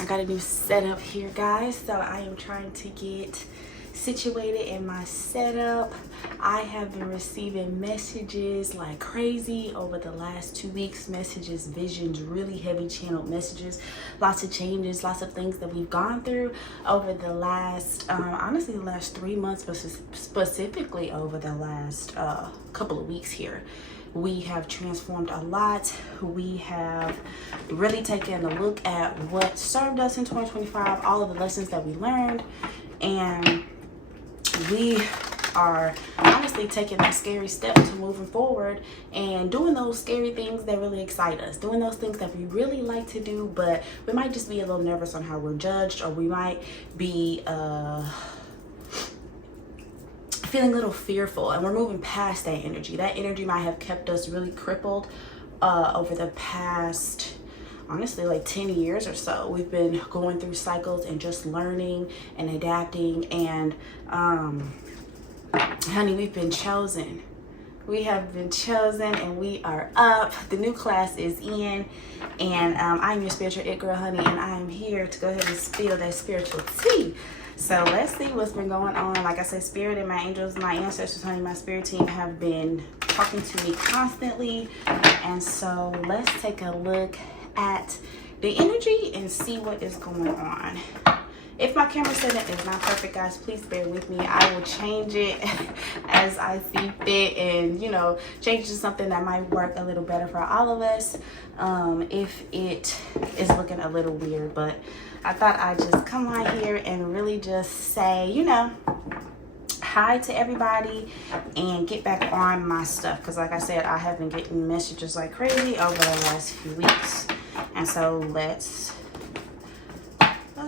I got a new setup here, guys, so I am trying to get situated in my setup. I have been receiving messages like crazy over the last 2 weeks. Messages, visions, really heavy channeled messages, lots of changes, lots of things that we've gone through over the last honestly the last 3 months, but specifically over the last couple of weeks here. We have transformed a lot. We have really taken a look at what served us in 2025, all of the lessons that we learned, and we are honestly taking that scary step to moving forward and doing those scary things that really excite us, doing those things that we really like to do, but we might just be a little nervous on how we're judged, or we might be feeling a little fearful, and we're moving past that energy. That energy might have kept us really crippled over the past, honestly, like 10 years or so. We've been going through cycles and just learning and adapting, and honey, we've been chosen. We have been chosen, and we are up. The new class is in, and I'm your spiritual it girl, honey, and I'm here to go ahead and spill that spiritual tea. So let's see what's been going on. Like I said, spirit and my angels, my ancestors, honey, my spirit team have been talking to me constantly. And so let's take a look at the energy and see what is going on. If my camera setup is not perfect, guys, please bear with me. I will change it as I see fit, and, you know, change to something that might work a little better for all of us if it is looking a little weird. But I thought I'd just come on here and really just say, you know, hi to everybody and get back on my stuff. Because like I said, I have been getting messages like crazy over the last few weeks. And so let's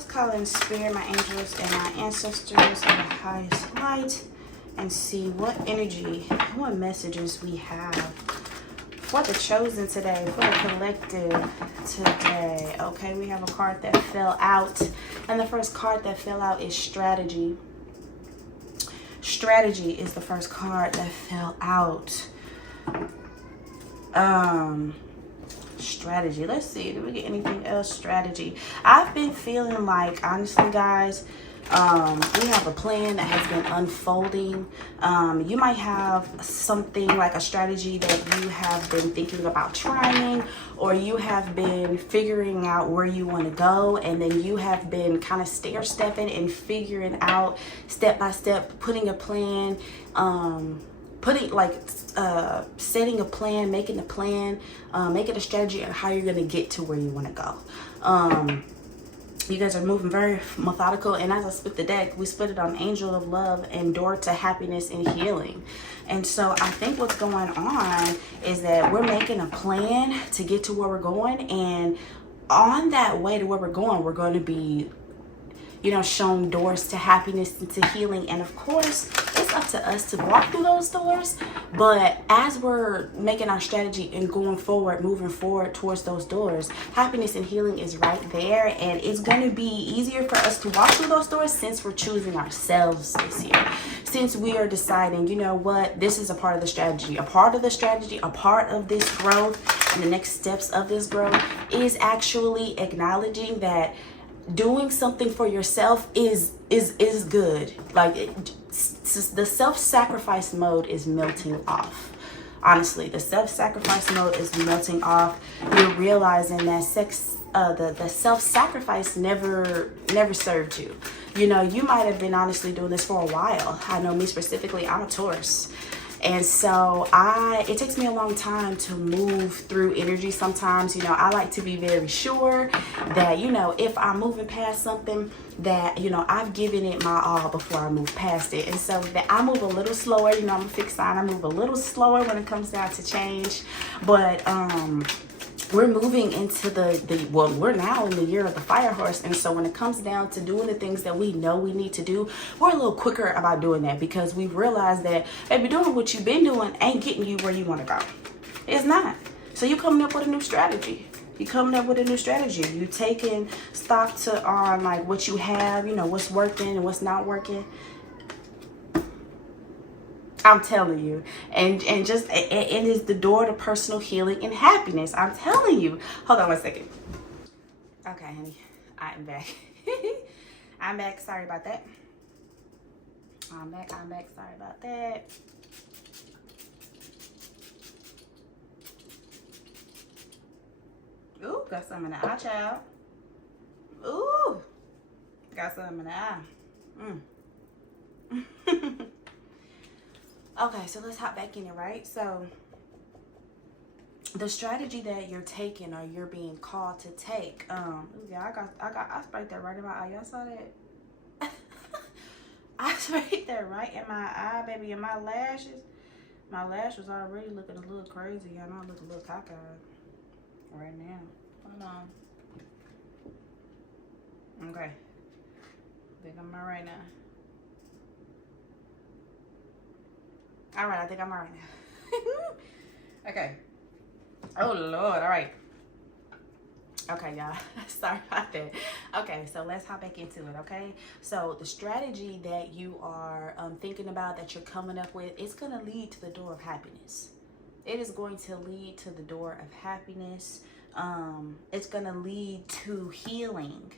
call in spirit, my angels, and my ancestors in the highest light, and see what energy, what messages we have for the chosen today, for the collective today. Okay, we have a card that fell out, and the first card that fell out is strategy. Strategy is the first card that fell out. Strategy. Let's see, did we get anything else? Strategy. I've been feeling like, honestly, guys, we have a plan that has been unfolding. You might have something like a strategy that you have been thinking about trying, or you have been figuring out where you want to go, and then you have been kind of stair-stepping and figuring out step by step, putting a plan, setting a plan, making a plan, making a strategy on how you're going to get to where you want to go. You guys are moving very methodical, and as I split the deck, we split it on Angel of Love and Door to Happiness and Healing. And so I think what's going on is that we're making a plan to get to where we're going, and on that way to where we're going to be, you know, shown doors to happiness and to healing. And of course, it's up to us to walk through those doors. But as we're making our strategy and going forward, moving forward towards those doors, happiness and healing is right there. And it's going to be easier for us to walk through those doors since we're choosing ourselves this year. Since we are deciding, you know what, this is a part of the strategy. A part of the strategy, a part of this growth, and the next steps of this growth is actually acknowledging that doing something for yourself is good. Like the self-sacrifice mode is melting off. Honestly, the self-sacrifice mode is melting off. You're realizing that the self-sacrifice never served you. You know, you might have been honestly doing this for a while. I know me specifically, I'm a Taurus. And so it takes me a long time to move through energy. Sometimes, you know, I like to be very sure that, you know, if I'm moving past something, that, you know, I've given it my all before I move past it. And so that I move a little slower. You know, I'm a fixed sign. I move a little slower when it comes down to change. But we're moving into we're now in the year of the fire horse. And so when it comes down to doing the things that we know we need to do, we're a little quicker about doing that, because we've realized that maybe doing what you've been doing ain't getting you where you want to go. It's not. So you're coming up with a new strategy. You're coming up with a new strategy. You're taking stock on like what you have, you know, what's working and what's not working. I'm telling you. And just, it is the door to personal healing and happiness. I'm telling you. Hold on one second. Okay, honey. I am back. I'm back. Sorry about that. I'm back. Sorry about that. Ooh, got some in the eye, child. Ooh, got some in the eye. Okay, so let's hop back in it, right? So the strategy that you're taking or you're being called to take, yeah, I sprayed that right in my eye. Y'all saw that? I sprayed that right in my eye, baby, and my lashes. My lash was already looking a little crazy. I know I look a little cockeyed right now. Hold on. Okay. I think I'm all right now. All right, I think I'm all right now. Okay. Oh, Lord. All right. Okay, y'all. Sorry about that. Okay, so let's hop back into it, okay? So the strategy that you are thinking about, that you're coming up with, it's going to lead to the door of happiness. It is going to lead to the door of happiness. It's going to lead to healing,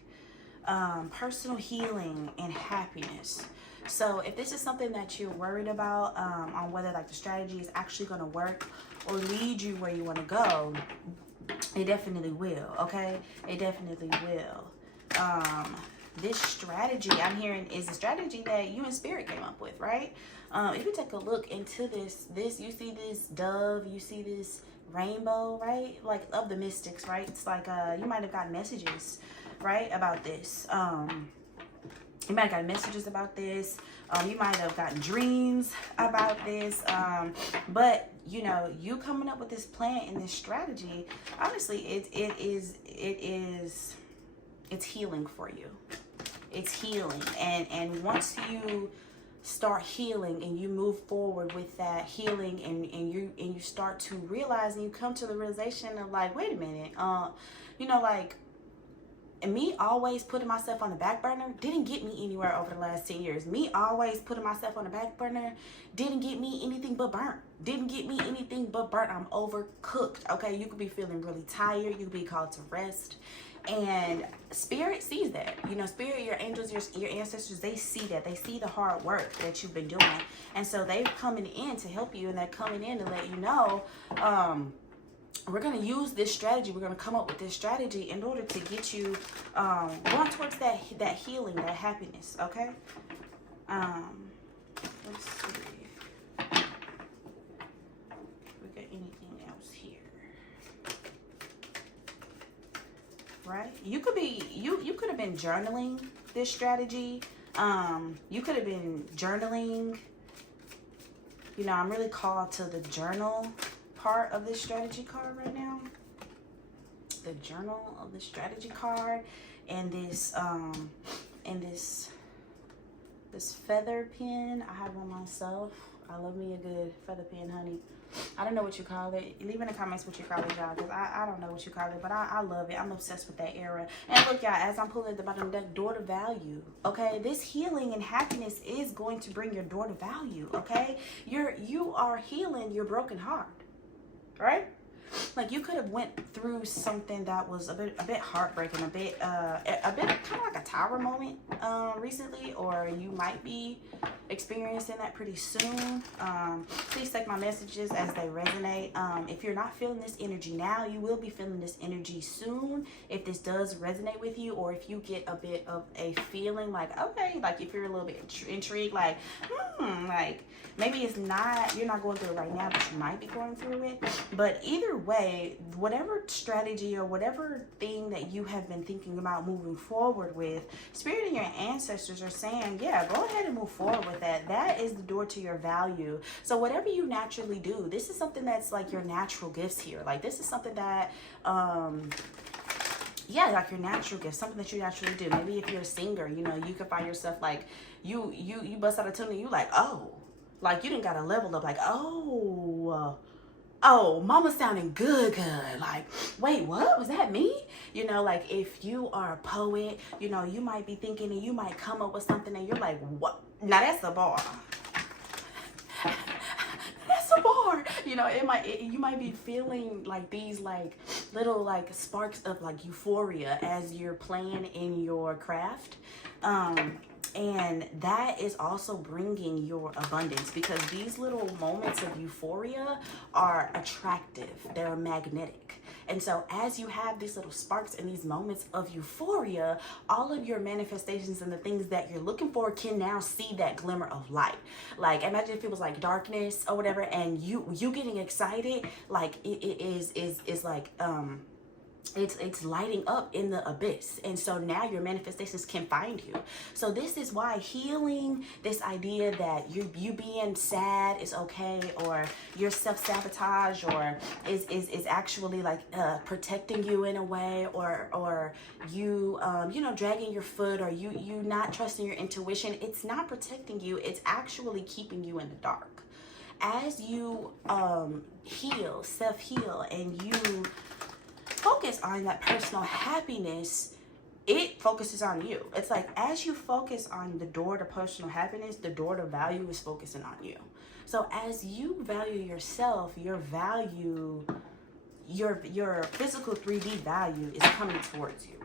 personal healing and happiness. So if this is something that you're worried about, on whether like the strategy is actually going to work or lead you where you want to go, it definitely will, okay? It definitely will. This strategy I'm hearing is a strategy that you and Spirit came up with, right? If you take a look into this, you see this dove, you see this rainbow, right? Like of the mystics, right? It's like you might have gotten messages, right, about this. You might have gotten messages about this. You might have gotten dreams about this. But you know, you coming up with this plan and this strategy, honestly, it's healing for you. It's healing. And once you start healing and you move forward with that healing, and you start to realize, and you come to the realization of like, wait a minute, you know, like, and me always putting myself on the back burner didn't get me anywhere over the last 10 years. Me always putting myself on the back burner didn't get me anything but burnt. Didn't get me anything but burnt. I'm overcooked. Okay, you could be feeling really tired. You could be called to rest. And Spirit sees that. You know, Spirit, your angels, your ancestors, they see that. They see the hard work that you've been doing. And so they're coming in to help you, and they're coming in to let you know, we're going to use this strategy. We're going to come up with this strategy in order to get you going towards that healing, that happiness, okay? Let's see if we got anything else here. Right? You could be, you could have been journaling this strategy. You could have been journaling. You know, I'm really called to the journal part of this strategy card right now. The journal of the strategy card, and this this feather pen. I have one myself. I love me a good feather pen, honey. I don't know what you call it. Leave in the comments what you call it, y'all, because I don't know what you call it, but I love it. I'm obsessed with that era. And look, y'all, as I'm pulling at the bottom of the deck, door to value, okay? This healing and happiness is going to bring your door to value, okay? You are healing your broken heart, right? Like, you could have went through something that was a bit heartbreaking, a bit kind of like a tower moment recently, or you might be experiencing that pretty soon. Please take my messages as they resonate. If you're not feeling this energy now, you will be feeling this energy soon. If this does resonate with you, or if you get a bit of a feeling like, okay, like if you're a little bit intrigued, like, like maybe it's not, you're not going through it right now, but you might be going through it. But either way, whatever strategy or whatever thing that you have been thinking about moving forward with, Spirit and your ancestors are saying, yeah, go ahead and move forward with that. That is the door to your value. So whatever you naturally do, this is something that's like your natural gifts here. Like, this is something that yeah, like your natural gift, something that you naturally do. Maybe if you're a singer, you know, you could find yourself like you bust out a tune and you like, oh, like you didn't got a level up, like, oh, mama's sounding good. Like, wait, what was that me? You know, like if you are a poet, you know, you might be thinking and you might come up with something and you're like, what? Now that's a bar. That's a bar. You know, you might be feeling like these like little like sparks of like euphoria as you're playing in your craft. And that is also bringing your abundance, because these little moments of euphoria are attractive, they're magnetic. And so as you have these little sparks and these moments of euphoria, all of your manifestations and the things that you're looking for can now see that glimmer of light. Like, imagine if it was like darkness or whatever, and you getting excited, like it is like it's lighting up in the abyss. And so now your manifestations can find you. So this is why healing, this idea that you being sad is okay, or your self-sabotage or is actually like protecting you in a way, or you you know, dragging your foot, or you not trusting your intuition, it's not protecting you, it's actually keeping you in the dark. As you heal, self-heal, and you focus on that personal happiness, it focuses on you. It's like, as you focus on the door to personal happiness, the door to value is focusing on you. So as you value yourself, your value, your physical 3D value is coming towards you.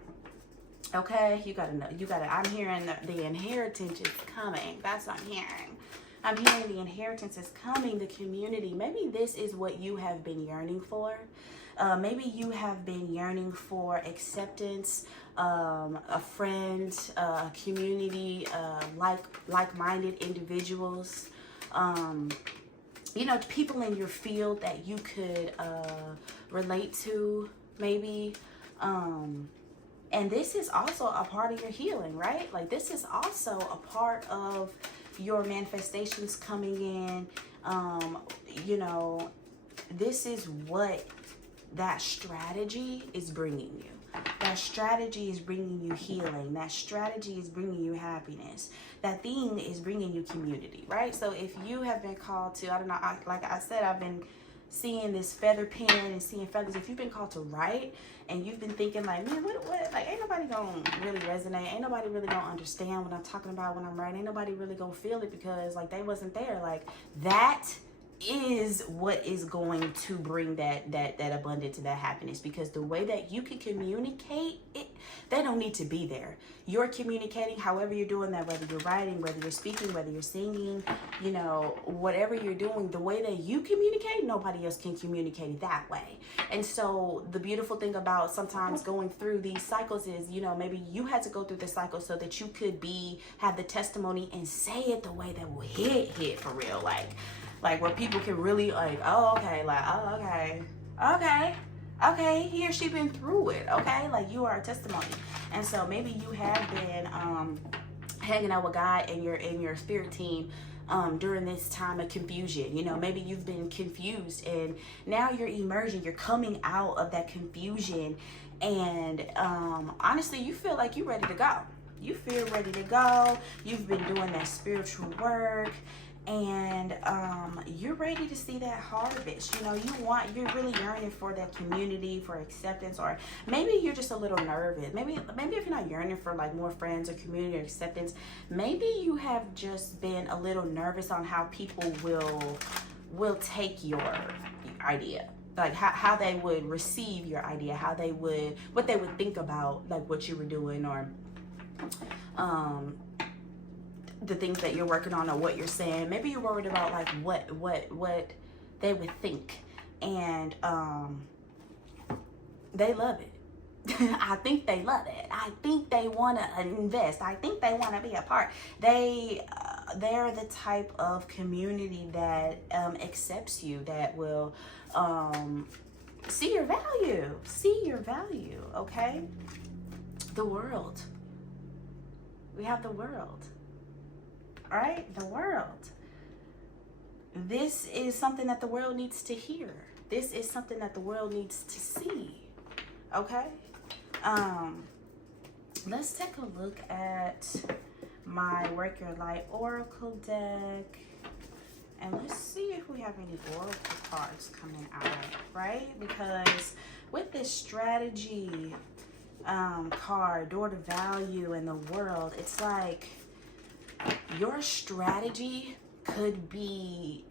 Okay, you gotta know, I'm hearing the inheritance is coming. That's what I'm hearing. I'm hearing the inheritance is coming, the community. Maybe this is what you have been yearning for. Maybe you have been yearning for acceptance, a friend, a community, like-minded individuals, you know, people in your field that you could relate to, maybe. And this is also a part of your healing, right? Like, this is also a part of your manifestations coming in. You know, this is what that strategy is bringing you. That strategy is bringing you healing. That strategy is bringing you happiness. That thing is bringing you community, right? So if you have been called to, I don't know, like I said, I've been seeing this feather pen and seeing feathers. If you've been called to write and you've been thinking like, man, what, like, ain't nobody gonna really resonate, ain't nobody really gonna understand what I'm talking about when I'm writing, ain't nobody really gonna feel it because like they wasn't there. Like, that is what is going to bring that abundance and that happiness, because the way that you can communicate it, they don't need to be there. You're communicating however you're doing that, whether you're writing, whether you're speaking, whether you're singing, you know, whatever you're doing, the way that you communicate, nobody else can communicate it that way. And so the beautiful thing about sometimes going through these cycles is, you know, maybe you had to go through this cycle so that you could have the testimony and say it the way that will hit for real, like where people can really like, oh, okay, like, oh, okay, he or she been through it, okay? Like, you are a testimony. And so maybe you have been hanging out with God and your spirit team during this time of confusion. You know, maybe you've been confused and now you're emerging, you're coming out of that confusion, and honestly, you feel like you're ready to go. You feel ready to go. You've been doing that spiritual work, and you're ready to see that harvest. You know, you're really yearning for that community, for acceptance, or maybe you're just a little nervous. Maybe if you're not yearning for like more friends or community or acceptance, maybe you have just been a little nervous on how people will take your idea, like how they would receive your idea, what they would think about like what you were doing, or the things that you're working on, or what you're saying. Maybe you're worried about like what they would think, and they love it. I think they love it. I think they want to invest. I think they want to be a part. They're the type of community that accepts you, that will see your value. Okay, the world. We have the world. Right? The world. This is something that the world needs to hear. This is something that the world needs to see. Okay? Let's take a look at my Work Your Light Oracle deck. And let's see if we have any Oracle cards coming out, right? Because with this strategy card, door to value, and the world, it's like your strategy could be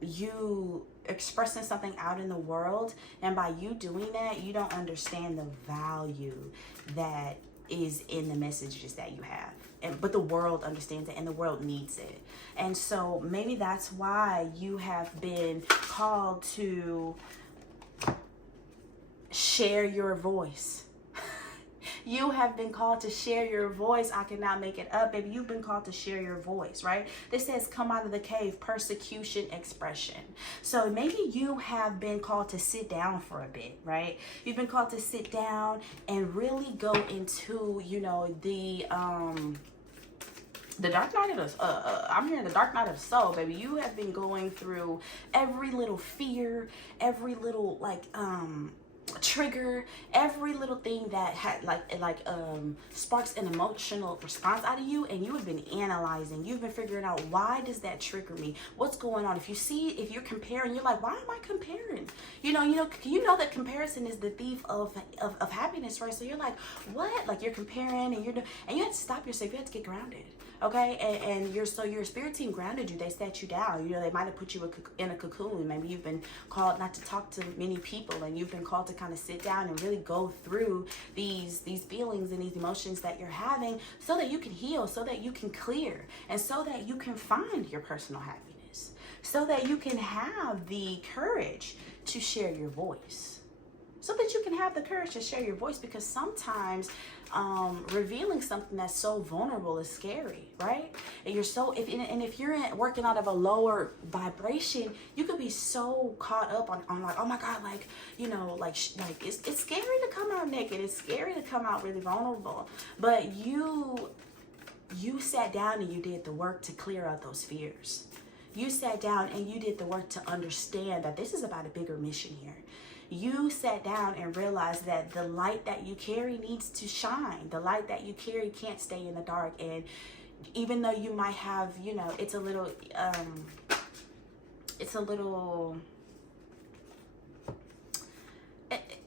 you expressing something out in the world, and by you doing that, you don't understand the value that is in the messages that you have. But the world understands it, and the world needs it. And so maybe that's why you have been called to share your voice. You have been called to share your voice. I cannot make it up, baby. You've been called to share your voice, right? This says, come out of the cave, persecution, expression. So maybe you have been called to sit down for a bit, right? You've been called to sit down and really go into, you know, the dark night of the, I'm hearing the dark night of the soul, baby. You have been going through every little fear, every little, like, trigger, every little thing that had sparks an emotional response out of you, and you have been analyzing, you've been figuring out, why does that trigger me, what's going on? If you're comparing, you're like, why am I comparing? You know that comparison is the thief of happiness, right? So you're like, what? Like, you're comparing, and you have to stop yourself. You have to get grounded, okay? And your spirit team grounded you. They set you down. You know, they might have put you in a cocoon. Maybe you've been called not to talk to many people, and you've been called to kind of sit down and really go through these feelings and these emotions that you're having, so that you can heal, so that you can clear, and so that you can find your personal happiness, so that you can have the courage to share your voice. So that you can have the courage to share your voice, because sometimes revealing something that's so vulnerable is scary, right? And if you're working out of a lower vibration, you could be so caught up on like, oh my God, like, you know, like it's scary to come out naked. It's scary to come out really vulnerable. But you sat down and you did the work to clear out those fears. You sat down and you did the work to understand that this is about a bigger mission here. You sat down and realized that the light that you carry needs to shine. The light that you carry can't stay in the dark. And even though you might have, you know, it's a little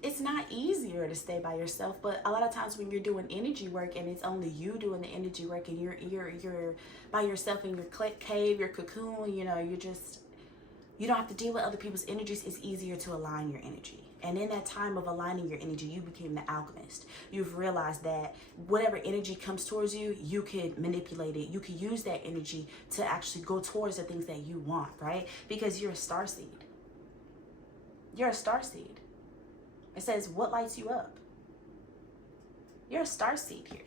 it's not easier to stay by yourself, but a lot of times when you're doing energy work and it's only you doing the energy work, and you're by yourself in your cave, your cocoon, you know, you don't have to deal with other people's energies. It's easier to align your energy. And in that time of aligning your energy, you became the alchemist. You've realized that whatever energy comes towards you, you could manipulate it. You could use that energy to actually go towards the things that you want, right? Because you're a starseed. You're a starseed. It says, what lights you up? You're a starseed here.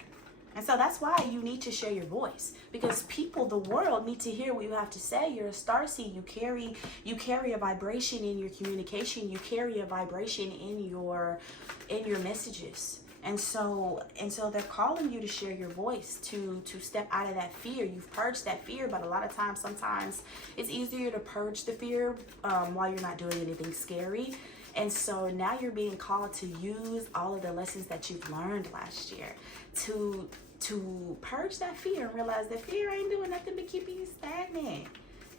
And so that's why you need to share your voice, because the world need to hear what you have to say. You're a starseed. You carry a vibration in your communication. You carry a vibration in your messages. And so they're calling you to share your voice, to step out of that fear. You've purged that fear, but a lot of times, sometimes it's easier to purge the fear while you're not doing anything scary. And so now you're being called to use all of the lessons that you've learned last year to purge that fear and realize that fear ain't doing nothing but keeping you stagnant.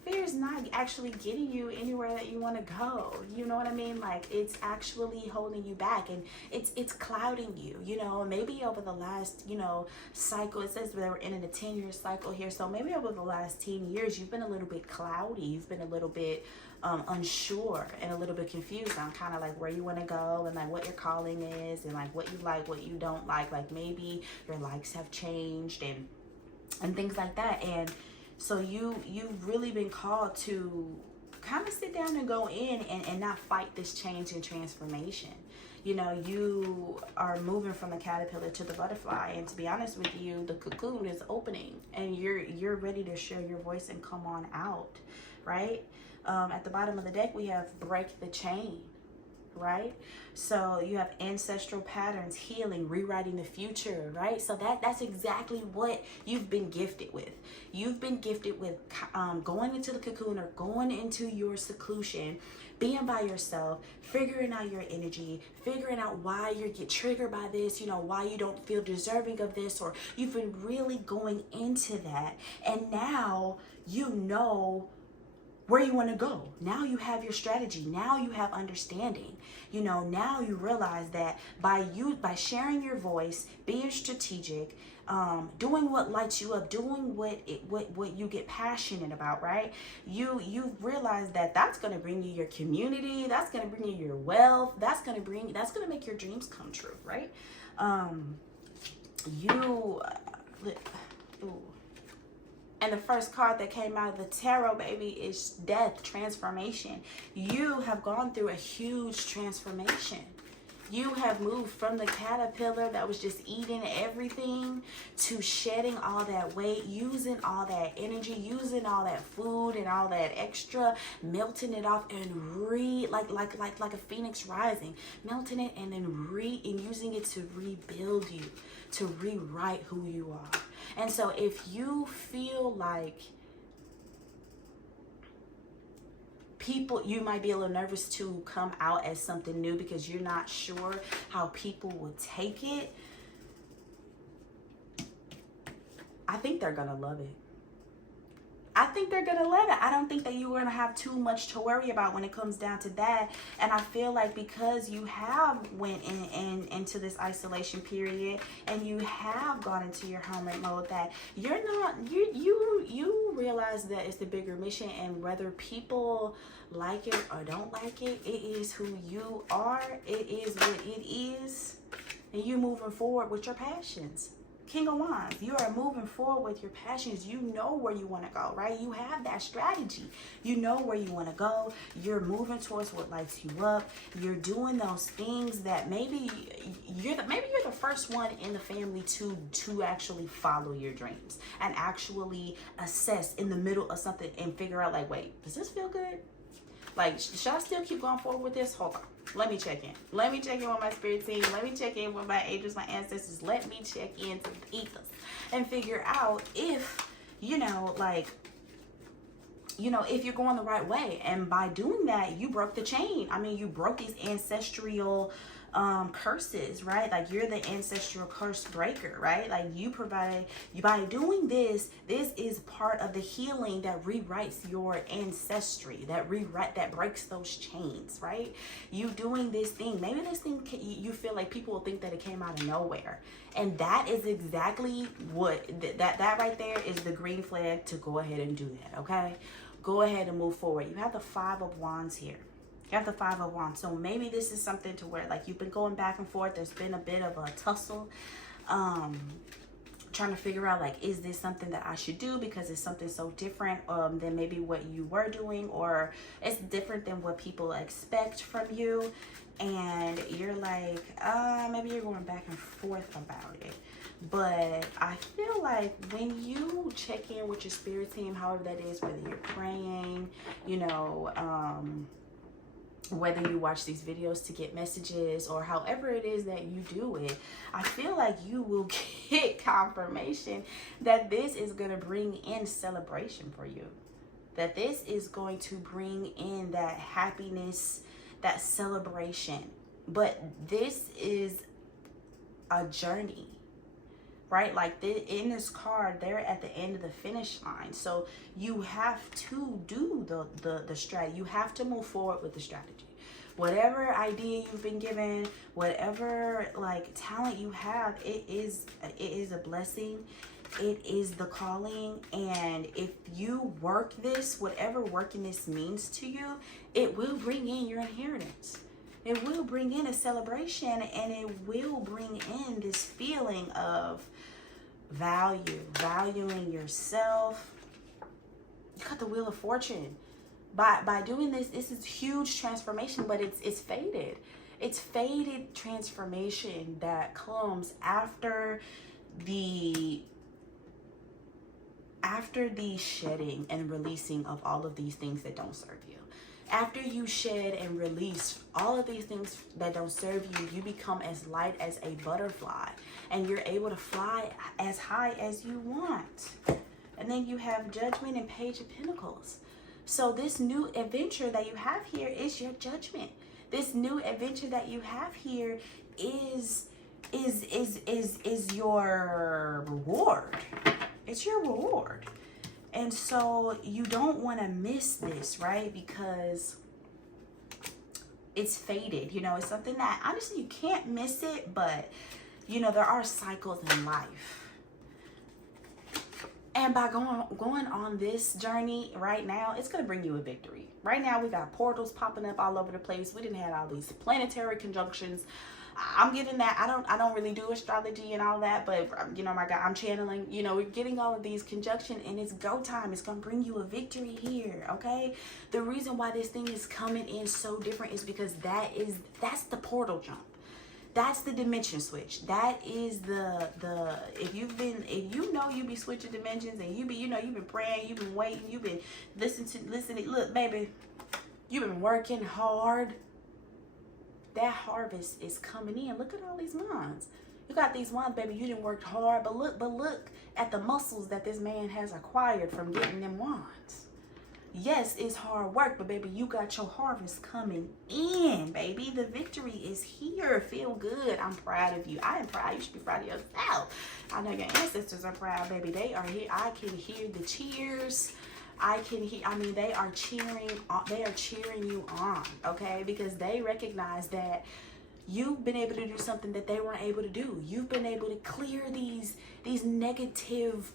Fear is not actually getting you anywhere that you want to go. You know what I mean? Like, it's actually holding you back, and it's clouding you. You know, maybe over the last, you know, cycle, it says they were in a 10-year cycle here. So maybe over the last 10 years, you've been a little bit cloudy. You've been a little bit unsure and a little bit confused on kind of like where you want to go, and like what your calling is, and like what you like, what you don't like. Like maybe your likes have changed and things like that. And so you've really been called to kind of sit down and go in and not fight this change and transformation. You know, you are moving from the caterpillar to the butterfly, and to be honest with you, the cocoon is opening, and you're ready to share your voice and come on out, right? At the bottom of the deck, we have break the chain, right? So you have ancestral patterns, healing, rewriting the future, right? So that's exactly what you've been gifted with. You've been gifted with going into the cocoon, or going into your seclusion, being by yourself, figuring out your energy, figuring out why you get triggered by this, you know, why you don't feel deserving of this, or you've been really going into that. And now you know where you want to go. Now you have your strategy. Now you have understanding. You know, now you realize that by sharing your voice, being strategic, doing what lights you up, doing what you get passionate about, right? You realize that that's going to bring you your community, that's going to bring you your wealth, that's going to make your dreams come true, right? And the first card that came out of the tarot, baby, is death, transformation. You have gone through a huge transformation. You have moved from the caterpillar that was just eating everything to shedding all that weight, using all that energy, using all that food and all that extra, melting it off and like a phoenix rising, melting it and then and using it to rebuild you, to rewrite who you are. And so if you feel like you might be a little nervous to come out as something new because you're not sure how people will take it, I think they're gonna love it. I think they're gonna love it. I don't think that you're gonna have too much to worry about when it comes down to that. And I feel like because you have went into this isolation period and you have gone into your hermit mode, that you realize that it's the bigger mission, and whether people like it or don't like it, it is who you are. It is what it is, and you moving forward with your passions. King of Wands, you are moving forward with your passions. You know where you want to go, right? You have that strategy. You know where you want to go. You're moving towards what lights you up. You're doing those things that maybe you're the first one in the family to actually follow your dreams and actually assess in the middle of something and figure out, like, wait, does this feel good? Like, should I still keep going forward with this? Hold on. Let me check in. Let me check in with my spirit team. Let me check in with my angels, my ancestors. Let me check into the ethos and figure out if, if you're going the right way. And by doing that, you broke the chain. I mean, you broke these ancestral curses, right? Like, you're the ancestral curse breaker, right? Like, by doing this is part of the healing that rewrites your ancestry, that breaks those chains, right? You doing this thing, maybe this thing, you feel like people will think that it came out of nowhere, and that is exactly what that right there is the green flag to go ahead and do that. Okay, go ahead and move forward. You have the 5 of Wands here. You have the 5 of Wands. So maybe this is something to where, like, you've been going back and forth. There's been a bit of a tussle. Trying to figure out, like, is this something that I should do because it's something so different than maybe what you were doing, or it's different than what people expect from you. And you're like, maybe you're going back and forth about it. But I feel like when you check in with your spirit team, however that is, whether you're praying, whether you watch these videos to get messages, or however it is that you do it, I feel like you will get confirmation that this is going to bring in celebration for you. That this is going to bring in that happiness, that celebration. But this is a journey, right? Like, in this card, they're at the end of the finish line. So you have to do the strategy. You have to move forward with the strategy. Whatever idea you've been given, whatever like talent you have, it is a blessing. It is the calling. And if you work this, whatever working this means to you, it will bring in your inheritance. It will bring in a celebration, and it will bring in this feeling of valuing yourself. You got the Wheel of Fortune. By doing this is huge transformation, but it's faded. It's faded transformation that comes after the shedding and releasing of all of these things that don't serve you. After you shed and release all of these things that don't serve you, you become as light as a butterfly, and you're able to fly as high as you want. And then you have Judgment and Page of Pentacles. So this new adventure that you have here is your judgment. This new adventure that you have here is your reward. It's your reward. And And so you don't want to miss this, right? Because it's faded. You know, it's something that honestly you can't miss it, but you know, there are cycles in life. And by going on this journey right now, it's going to bring you a victory. Right now, we got portals popping up all over the place. We didn't have all these planetary conjunctions. I'm getting that. I don't really do astrology and all that, but you know, my God, I'm channeling. You know, we're getting all of these conjunction, and it's go time. It's gonna bring you a victory here. Okay. The reason why this thing is coming in so different is because that's the portal jump. That's the dimension switch. That is if you know you be switching dimensions, and you've been praying, you've been waiting, you've been listening. Look, baby, you've been working hard. That harvest is coming in. Look at all these wands. You got these wands, baby. You didn't work hard, but look at the muscles that this man has acquired from getting them wands. Yes, it's hard work, but baby, you got your harvest coming in, baby. The victory is here. Feel good. I'm proud of you. I am proud. You should be proud of yourself. I know your ancestors are proud, baby. They are here. I can hear the cheers. They are cheering you on, okay? Because they recognize that you've been able to do something that they weren't able to do. You've been able to clear these negative,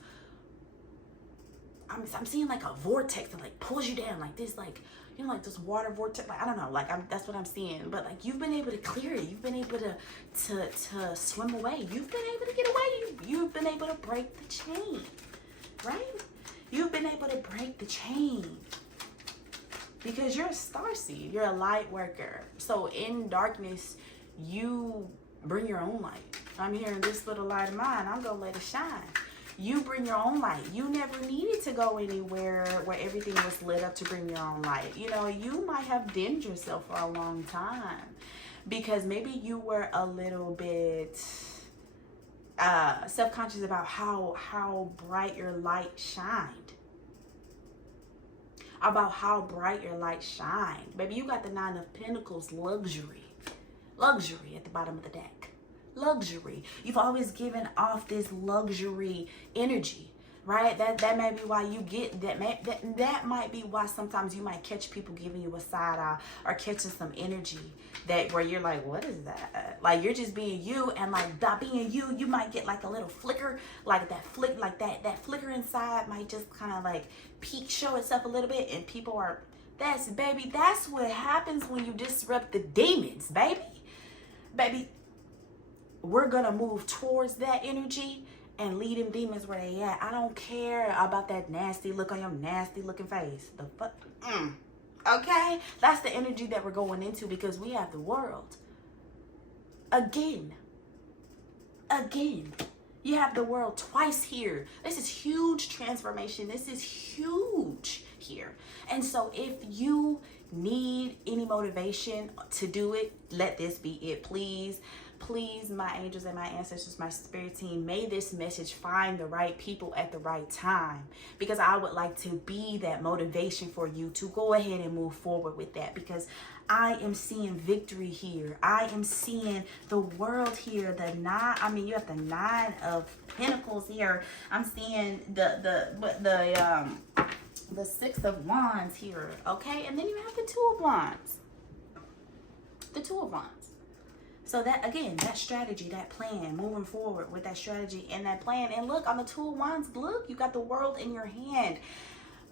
I'm seeing like a vortex that like pulls you down like this, like, you know, like this water vortex, like, I don't know, like that's what I'm seeing. But like, you've been able to clear it. You've been able to swim away. You've been able to get away. You've been able to break the chain, right? You've been able to break the chain because you're a starseed. You're a light worker. So in darkness, you bring your own light. I'm hearing this little light of mine. I'm going to let it shine. You bring your own light. You never needed to go anywhere where everything was lit up to bring your own light. You know, you might have dimmed yourself for a long time because maybe you were a little bit self-conscious about how bright your light shined. About how bright your light shined. Baby, you got the 9 of Pentacles, luxury. Luxury at the bottom of the deck. Luxury. You've always given off this luxury energy, right? That may be why you get that might be why sometimes you might catch people giving you a side eye or catching some energy that where you're like, what is that? Like, you're just being you, and like by being you, you might get like a little flicker, like that flicker inside might just kind of like show itself a little bit, and people are, that's what happens when you disrupt the demons, baby. We're gonna move towards that energy and lead them demons where they at. I don't care about that nasty look on your nasty looking face. The fuck? Okay? That's the energy that we're going into because we have the world. Again. You have the world twice here. This is huge transformation. This is huge here. And so if you need any motivation to do it, let this be it, please. Please, my angels and my ancestors, my spirit team, may this message find the right people at the right time, because I would like to be that motivation for you to go ahead and move forward with that, because I am seeing victory here. I am seeing the world here. You have the 9 of Pentacles here. I'm seeing the 6 of Wands here, okay? And then you have the 2 of Wands. The 2 of Wands. So that, again, that strategy, that plan, moving forward with that strategy and that plan. And look, on the 2 of Wands, look, you got the world in your hand.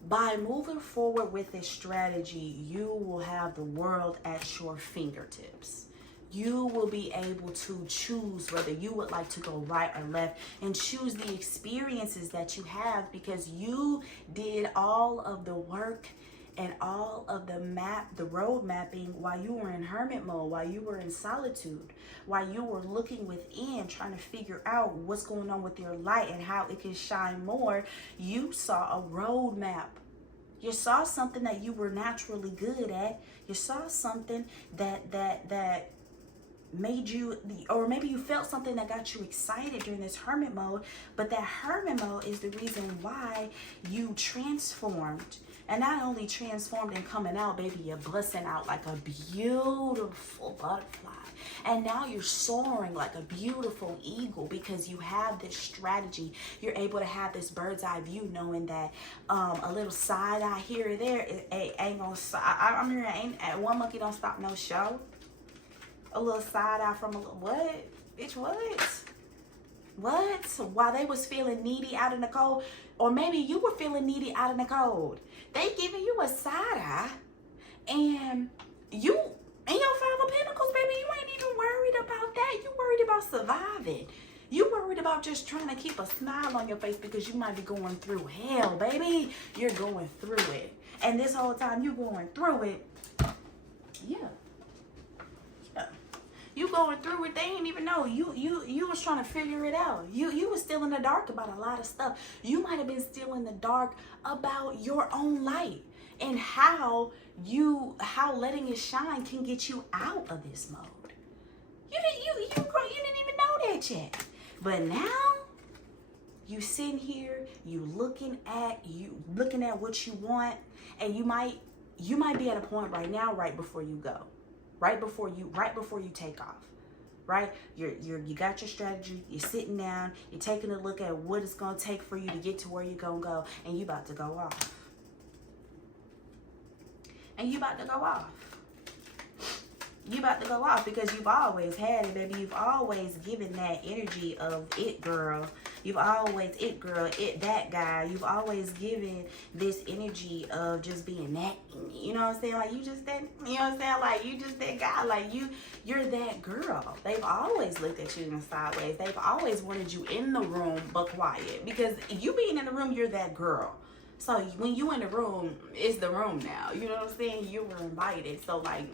By moving forward with this strategy, you will have the world at your fingertips. You will be able to choose whether you would like to go right or left, and choose the experiences that you have, because you did all of the work and all of the road mapping while you were in hermit mode, while you were in solitude, while you were looking within, trying to figure out what's going on with your light and how it can shine more. You saw a road map. You saw something that you were naturally good at. You saw something that made you, or maybe you felt something that got you excited during this hermit mode, but that hermit mode is the reason why you transformed. And not only transformed and coming out, baby, you're busting out like a beautiful butterfly. And now you're soaring like a beautiful eagle because you have this strategy. You're able to have this bird's eye view, knowing that a little side eye here or there ain't gonna stop. I mean, ain't one monkey don't stop no show. A little side eye from a little, what? Bitch, what? What? While they was feeling needy out in the cold, or maybe you were feeling needy out in the cold, they giving you a side eye, and you in your 5 of Pentacles, baby, you ain't even worried about that. You worried about surviving. You worried about just trying to keep a smile on your face because you might be going through hell, baby. You're going through it, and this whole time you going through it, yeah. You going through it, they ain't even know. You was trying to figure it out. You was still in the dark about a lot of stuff. You might have been still in the dark about your own light and how letting it shine can get you out of this mode. You didn't even know that yet. But now you sitting here, you looking at what you want, and you might be at a point right now, right before you go. Right before you take off, right? You got your strategy. You're sitting down. You're taking a look at what it's gonna take for you to get to where you're gonna go, and you about to go off. And you about to go off. You about to go off because you've always had it, baby. You've always given that energy of it, girl. You've always that guy. You've always given this energy of just being that, you know what I'm saying? Like you just that, you know what I'm saying? Like you just that guy. Like you're that girl. They've always looked at you in the sideways. They've always wanted you in the room but quiet, because you being in the room, you're that girl. So when you in the room, it's the room now. You know what I'm saying? You were invited. So like,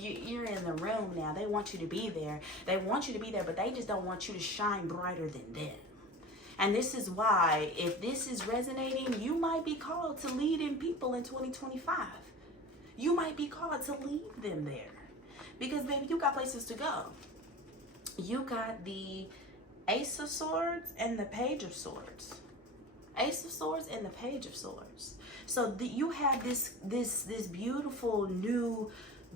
you're in the room now. They want you to be there. They want you to be there, but they just don't want you to shine brighter than them. And this is why, if this is resonating, you might be called to lead in people in 2025. You might be called to lead them there. Because, baby, you got places to go. You got the Ace of Swords and the Page of Swords. Ace of Swords and the Page of Swords. So you have this beautiful new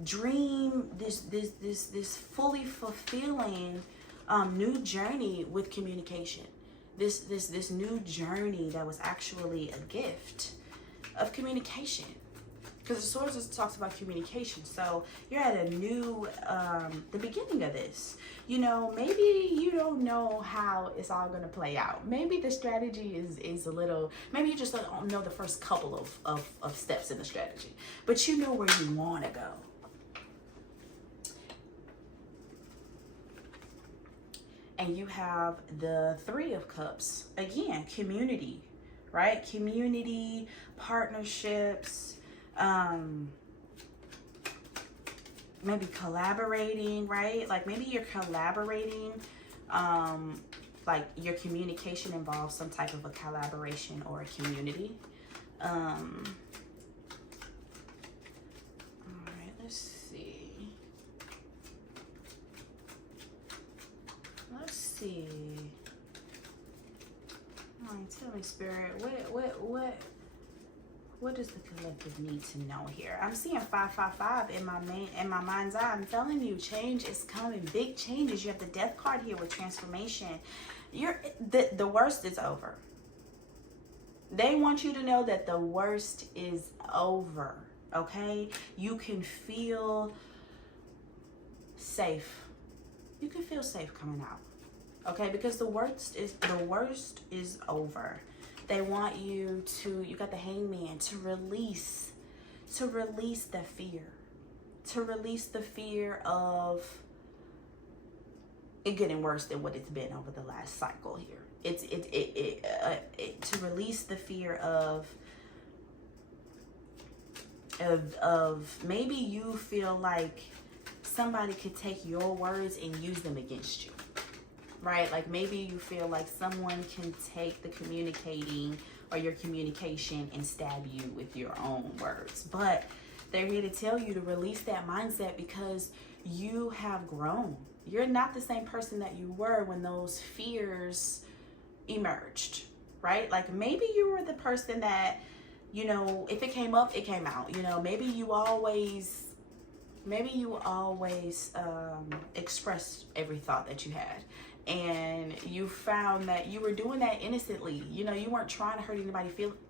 dream, this fully fulfilling new journey with communication. This new journey that was actually a gift of communication. Because the Swords just talks about communication. So you're at a new, the beginning of this. You know, maybe you don't know how it's all going to play out. Maybe the strategy is a little, maybe you just don't know the first couple of steps in the strategy. But you know where you want to go. And you have the Three of Cups. Again, community, right? Community, partnerships, maybe collaborating, right? Like maybe you're collaborating, like your communication involves some type of a collaboration or a community. All right, let's see. Let's see. All right, tell me, Spirit, what does the collective need to know here? I'm seeing 555 in my mind's eye. I'm telling you, change is coming. Big changes. You have the Death card here with transformation. The worst is over. They want you to know that the worst is over. Okay? You can feel safe. You can feel safe coming out. Okay? Because the worst is over. They want you to, you got the Hangman, to release the fear. To release the fear of it getting worse than what it's been over the last cycle here. To release the fear of maybe you feel like somebody could take your words and use them against you. Right? Like maybe you feel like someone can take the communicating or your communication and stab you with your own words. But they're here to tell you to release that mindset because you have grown. You're not the same person that you were when those fears emerged, right? Like maybe you were the person that, you know, if it came up, it came out. You know, maybe you always expressed every thought that you had, and you found that you were doing that innocently. You know, you weren't trying to hurt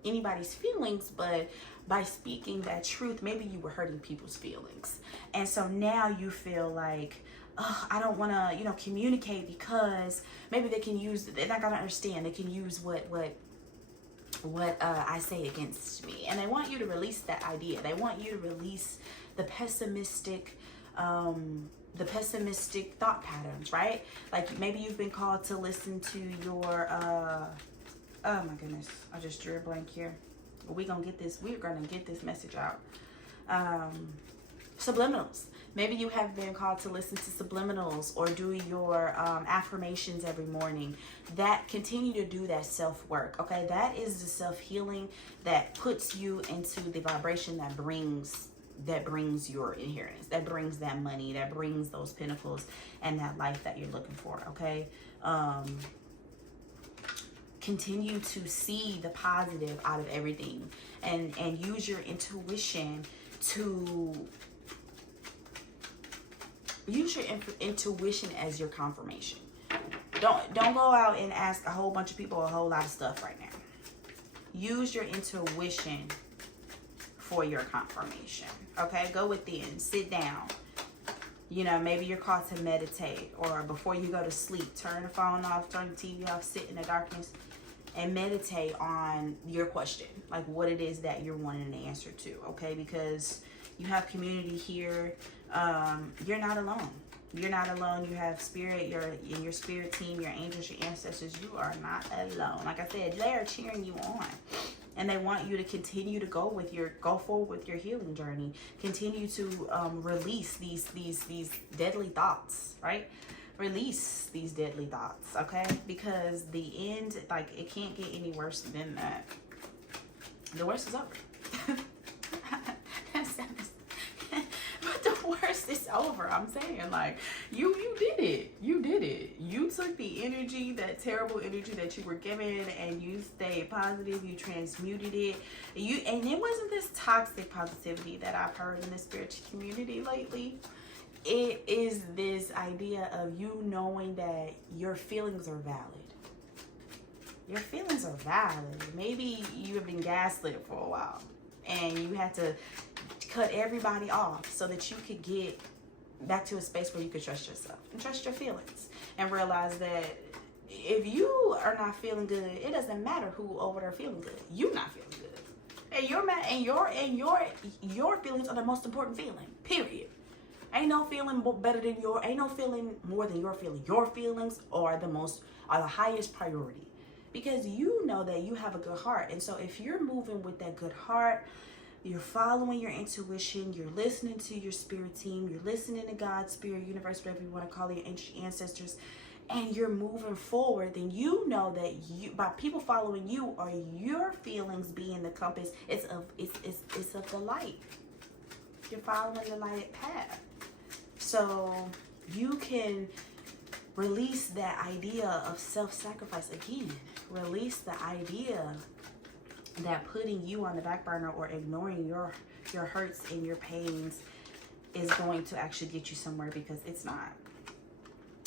anybody's feelings, but by speaking that truth, maybe you were hurting people's feelings. And so now you feel like, oh, I don't want to, you know, communicate because maybe they're not gonna understand. They can use what I say against me. And they want you to release that idea. They want you to release the pessimistic thought patterns, right? Like maybe you've been called to listen to your oh my goodness, I just drew a blank here. We're gonna get this message out. Subliminals. Maybe you have been called to listen to subliminals or do your affirmations every morning. That continue to do that self-work, okay? That is the self-healing that puts you into the vibration that brings your inheritance, that brings that money, that brings those pinnacles and that life that you're looking for, okay? Continue to see the positive out of everything and use your intuition to use your intuition as your confirmation. Don't go out and ask a whole bunch of people a whole lot of stuff right now. Use your intuition for your confirmation. Okay, go within, sit down. You know, maybe you're called to meditate, or before you go to sleep, turn the phone off, turn the TV off, sit in the darkness and meditate on your question, like what it is that you're wanting an answer to, okay? Because you have community here. You're not alone. You're not alone. You have spirit, your spirit team, your angels, your ancestors. You are not alone. Like I said, they are cheering you on. And they want you to continue to go forward with your healing journey. Continue to release these deadly thoughts, right? Release these deadly thoughts, okay? Because the end, like, it can't get any worse than that. The worst is over. But the worst is over. I'm saying, like, you did it. You did it. You took the energy, that terrible energy that you were given, and you stayed positive. You transmuted it. And it wasn't this toxic positivity that I've heard in the spiritual community lately. It is this idea of you knowing that your feelings are valid. Your feelings are valid. Maybe you have been gaslit for a while and you had to cut everybody off so that you could get back to a space where you could trust yourself and trust your feelings and realize that if you are not feeling good, it doesn't matter who over there feeling good. You're not feeling good. And your feelings are the most important feeling, period. Ain't no feeling ain't no feeling more than your feeling. Your feelings are the highest priority because you know that you have a good heart. And so if you're moving with that good heart, you're following your intuition, you're listening to your spirit team, you're listening to God, spirit, universe, whatever you want to call it, your ancestors, and you're moving forward, then you know that by people following you or your feelings being the compass, it's of the light. You're following the lighted path. So you can release that idea of self-sacrifice again. Release the idea that putting you on the back burner or ignoring your hurts and your pains is going to actually get you somewhere, because it's not.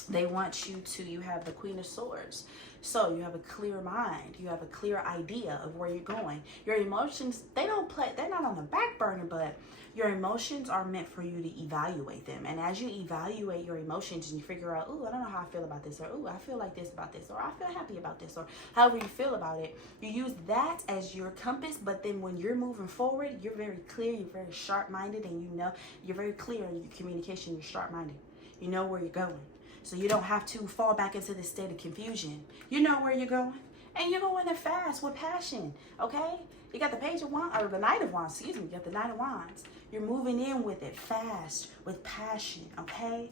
They want you have the Queen of Swords. So you have a clear mind. You have a clear idea of where you're going. Your emotions, they're not on the back burner, but your emotions are meant for you to evaluate them. And as you evaluate your emotions and you figure out, ooh, I don't know how I feel about this, or ooh, I feel like this about this, or I feel happy about this, or however you feel about it, you use that as your compass. But then when you're moving forward, you're very clear, you're very sharp-minded, and you know, you're very clear in your communication, you're sharp-minded. You know where you're going. So you don't have to fall back into this state of confusion. You know where you're going. And you're going there fast with passion, okay? You got the Page of Wands, or the Knight of Wands, excuse me. You got the Knight of Wands. You're moving in with it fast, with passion, okay?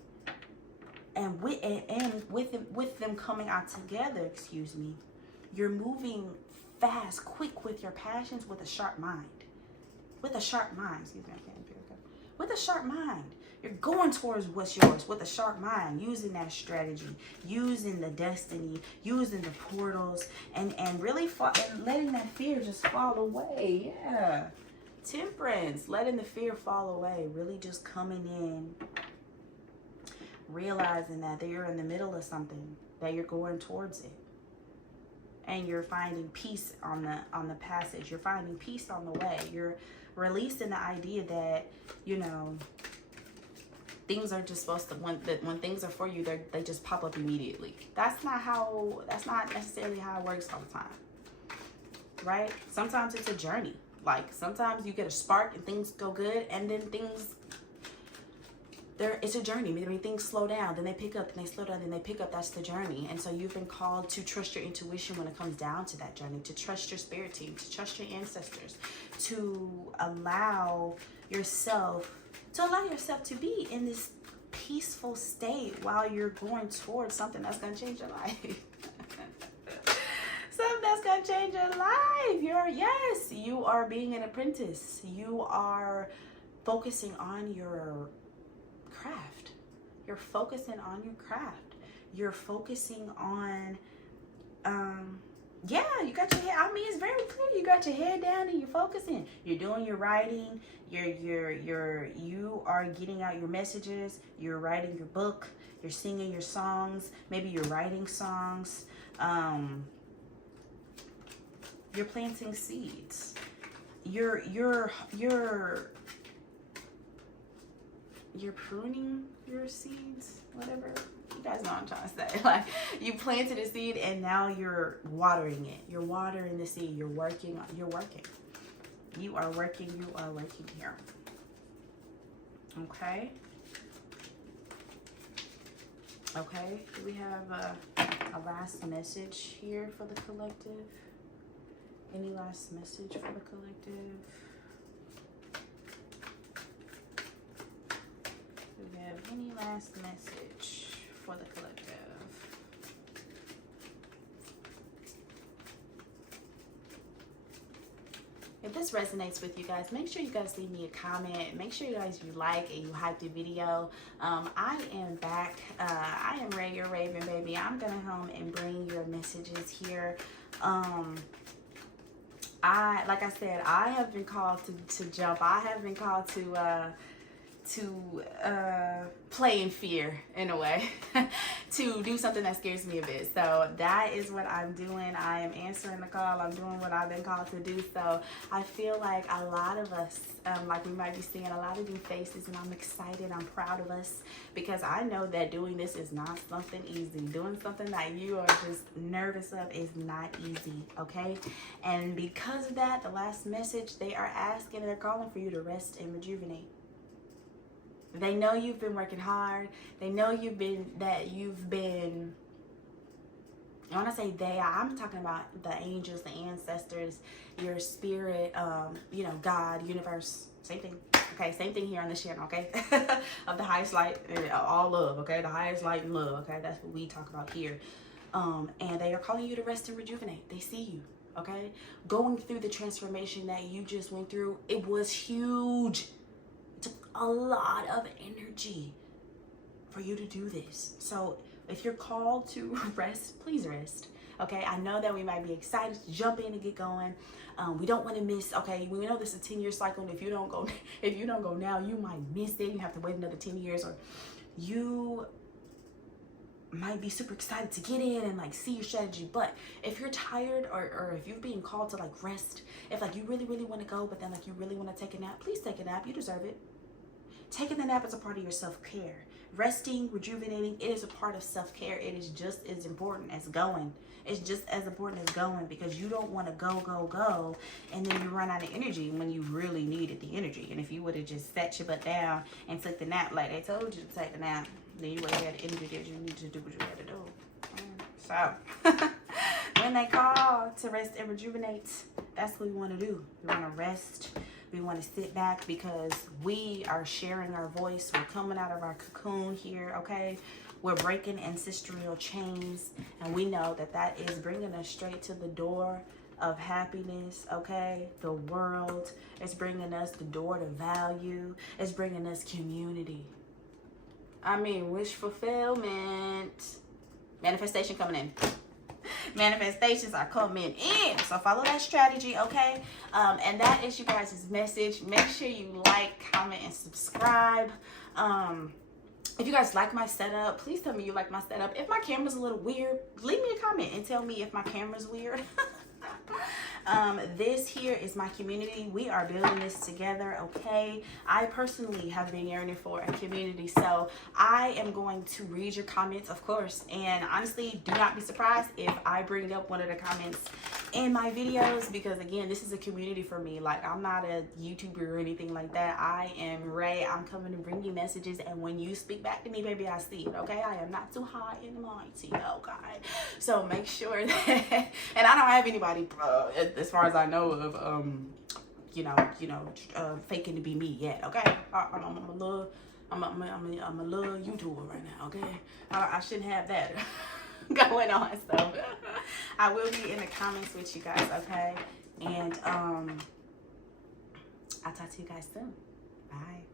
And with them coming out together, excuse me, you're moving fast, quick with your passions, with a sharp mind. With a sharp mind, excuse me, I can't do it. With a sharp mind. You're going towards what's yours with a sharp mind, using that strategy, using the destiny, using the portals, and really and letting that fear just fall away. Yeah. Temperance, letting the fear fall away, really just coming in, realizing that you're in the middle of something, that you're going towards it. And you're finding peace on the passage. You're finding peace on the way. You're releasing the idea that, you know, things are just supposed to, when things are for you, they just pop up immediately. That's not necessarily how it works all the time. Right? Sometimes it's a journey. Like, sometimes you get a spark and things go good, and then it's a journey. I mean, things slow down, then they pick up, then they slow down, then they pick up. That's the journey. And so you've been called to trust your intuition when it comes down to that journey, to trust your spirit team, to trust your ancestors, to allow yourself to be in this peaceful state while you're going towards something that's going to change your life. Something that's going to change your life. You are being an apprentice. You are focusing on your craft. You're focusing on your craft. You're focusing on you got your head, I mean, it's very clear. You got your head down and you're focusing. You're doing your writing. You are getting out your messages. You're writing your book. You're singing your songs. Maybe you're writing songs. You're planting seeds. You're pruning your seeds, whatever. You guys know what I'm trying to say. Like, you planted a seed and now you're watering it. You're watering the seed. You're working. You are working here. Okay. Do we have a last message here for the collective? Any last message for the collective? Do we have any last message for the collective? If this resonates with you guys, make sure you guys leave me a comment. Make sure you guys like and you hype the video. I am back. I am Ray, your Raven baby. I'm gonna home and bring your messages here. Like I said, I have been called to jump. I have been called to play in fear, in a way, to do something that scares me a bit. So that is what I'm doing. I am answering the call. I'm doing what I've been called to do. So I feel like a lot of us, like we might be seeing a lot of new faces, and I'm excited. I'm proud of us, because I know that doing this is not something easy. Doing something that you are just nervous of is not easy, okay? And because of that, the last message, they are asking, they're calling for you to rest and rejuvenate. They know you've been working hard. They know when I say they, I'm talking about the angels, the ancestors, your spirit, God, universe, same thing. Okay, same thing here on this channel, okay? Of the highest light, all love, okay? The highest light and love, okay? That's what we talk about here. And they are calling you to rest and rejuvenate. They see you, okay? Going through the transformation that you just went through, it was huge. Took a lot of energy for you to do this. So if you're called to rest, please rest. Okay, I know that we might be excited to jump in and get going. We don't want to miss. Okay, we know this is a 10-year cycle, and if you don't go now, you might miss it. You have to wait another 10 years, or you might be super excited to get in and like see your strategy. But if you're tired, or if you're being called to like rest, if like you really want to go, but then like you really want to take a nap, please take a nap. You deserve it. Taking the nap is a part of your self-care. Resting, rejuvenating, it is a part of self-care. It is just as important as going. It's just as important as going, because you don't want to go, and then you run out of energy when you really needed the energy. And if you would have just sat your butt down and took the nap like they told you to take the nap, then you would have had the energy that you need to do what you had to do. So, when they call to rest and rejuvenate, that's what we want to do. We want to rest. We want to sit back, because we are sharing our voice. We're coming out of our cocoon here, okay? We're breaking ancestral chains, and we know that that is bringing us straight to the door of happiness, okay? The world is bringing us the door to value. It's bringing us community. Wish fulfillment. Manifestation coming in. Manifestations are coming in. So follow that strategy, okay? And that is you guys' message. Make sure you like, comment, and subscribe. If you guys like my setup, please tell me you like my setup. If my camera's a little weird, leave me a comment and tell me if my camera's weird. This here is my community. We are building this together, okay? I personally have been yearning for a community, so I am going to read your comments, of course. And honestly, do not be surprised if I bring up one of the comments in my videos, because again, this is a community for me. Like, I'm not a YouTuber or anything like that. I am Ray. I'm coming to bring you messages, and when you speak back to me, baby, I see it, okay? I am not too high and mighty, okay? So make sure that, and I don't have anybody as far as I know of faking to be me yet, okay? I'm a little YouTuber right now, okay? I shouldn't have that going on. So I will be in the comments with you guys, okay? And I'll talk to you guys soon. Bye.